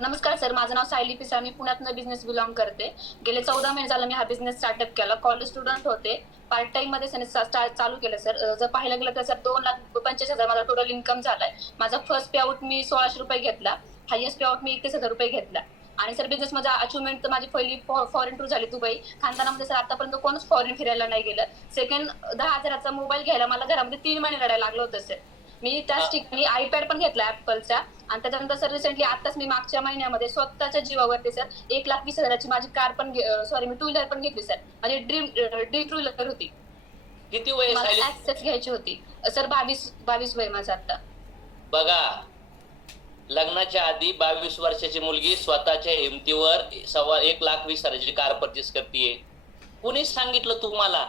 नमस्कार सर, माझं नाव सायली पिसाळ. मी पुण्यातनं business belong करते. गेले 14 महिने झालं मी हा बिझनेस स्टार्टअप केला. कॉलेज स्टुडंट होते. पार्ट टाइम मध्ये चालू केलं सर. जर पाहायला गेलं तर सर 2,45,000 माझा टोटल इन्कम झालाय. माझा फर्स्ट पे आउट मी ₹1,600 घेतला. हायेस्ट पे आउट मी ₹31,000 घेतला. आणि सर बिझनेस मध्ये अचिव्हमेंट तर माझी पहिली फॉरेन टूर झाली दुबई. खानदानामध्ये सर आतापर्यंत कोणच फॉरेन फिरायला नाही गेलं. सेकंड 10,000चा मोबाईल घ्यायला मला घरामध्ये 3 महिने लढायला लागलं होतं सर. मी त्याच ठिकाणी आयपॅड पण घेतला ऍपलचा. आणि त्याच्यानंतर सर रिसेंटली आताच मी मागच्या महिन्यामध्ये स्वतःच्या जीवावरती सर 1,20,000ची माझी कार पण सॉरी मी टू व्हीलर पण घेतली सर. माझी ड्रीम टू व्हीलर होती. किती वय मला आहे? ऍक्सेस घ्यायची होती सर. 22 वय माझं आता. बघा, लग्नाच्या आधी 22 वर्षाची मुलगी स्वतःच्या हिमतीवर 1,20,000ची कार परचेस करते. कोणीच सांगितलं तुम्हाला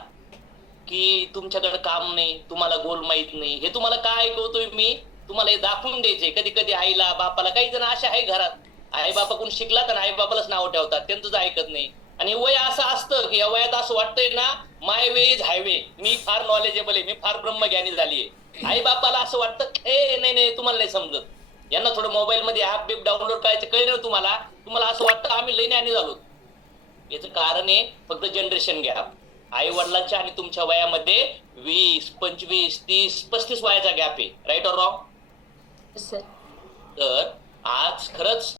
की तुमच्याकडे काम नाही, तुम्हाला गोल माहित नाही? हे तुम्हाला काय ऐकवतोय मी? तुम्हाला हे दाखवून द्यायचंय. कधी कधी आईला बापाला, काही जण असे आहे घरात, आई बापा कोण शिकला तर आई बापालाच नाव ठेवतात, त्यांचंच ऐकत नाही. आणि वय असं असतं की या वयात असं वाटतंय ना, माय वे इज हायवे, मी फार नॉलेजेबल आहे, मी फार ब्रह्मज्ञानी झालीये. आई बापाला असं वाटतं नाही नाही, तुम्हाला नाही समजत. यांना थोडं मोबाईल मध्ये ऍप बिप डाउनलोड करायचं कळलं ना तुम्हाला असं वाटतं आम्ही लई ज्ञानी झालो. याचं कारण आहे फक्त जनरेशन गॅप. आई वडिलांच्या आणि तुमच्या वयामध्ये 20, 25, 30, 35 वयाचा गॅप आहे. Right or wrong? सर तर आज खरंच